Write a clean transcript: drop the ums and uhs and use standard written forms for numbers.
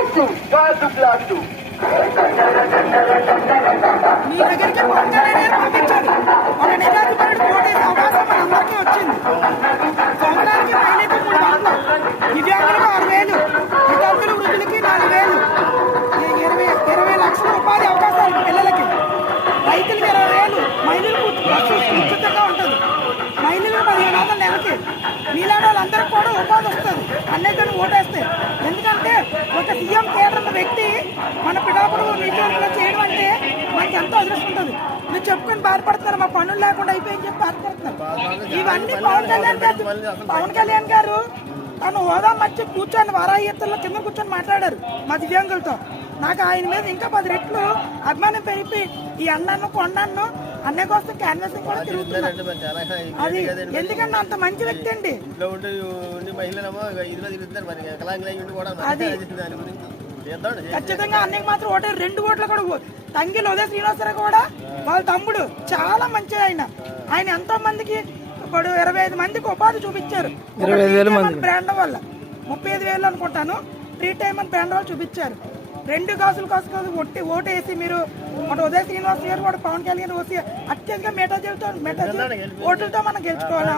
మీ దగ్గరికి పవన్ కళ్యాణ్ పంపించాడు. ఒక నిరాశపరుడు ఓటేసే అవకాశం మనందరికీ వచ్చింది. సంవత్సరానికి పైనైతే 300, దివ్యాంగులకు 6,000, వితంతులు వృద్ధులకి 4,000, 20 లక్షల ఉపాధి అవకాశాలు పిల్లలకి, రైతులకు 20,000, మహిళలకు బస్సు ఉచితంగా ఉంటుంది, మహిళలకు 15,000 నెలకి. మీలాంటి వాళ్ళందరికీ కూడా ఉపాధి వస్తుంది అన్నిటిని ఓటేస్తే. ఎందుకంటే ఒక సీఎం కేడర్ వ్యక్తి మన పిఠాపురం నియోజకవర్గంలో చేయడం అంటే మనకి ఎంతో అదృష్టం ఉంటుంది. మీరు చెప్పుకొని బాధపడుతున్నారు, మా పనులు లేకుండా అయిపోయింది చెప్పి బాధపడుతున్నారు. ఇవన్నీ పవన్ కళ్యాణ్ గారు తను హోదా మధ్య కూర్చొని వారాహిత్తుల్లో కింద కూర్చొని మాట్లాడారు మా దివ్యాంగులతో. నాకు ఆయన మీద ఇంకా 10 రెట్లు అభిమానం పెరిగి ఈ అన్నాను కొండను అన్న కోసం క్యాన్వాసింగ్ కూడా తిరుగుతున్నారు. అది ఎందుకంటే అంత మంచి వ్యక్తి అండి. అది ఖచ్చితంగా అన్నయ్యకి మాత్రం ఓటే 2 ఓట్లు కూడా తంగిలు ఉదయ శ్రీనివాసరావు కూడా వాళ్ళ తమ్ముడు చాలా మంచి ఆయన ఎంతో మందికి ఇప్పుడు 25 మందికి ఉపాధి చూపించారు. బ్రాండ్ వల్ల 35,000 అనుకుంటాను ఫ్రీ టైం అని బ్రాండ్ వాళ్ళు చూపించారు. 2 కాసుల కోసం ఓటేసి మీరు ఉదయ శ్రీనివాస్ గారు కూడా పవన్ కళ్యాణ్ వచ్చి అత్యధిక ఓట్లతో మనం గెలుచుకోవాలి.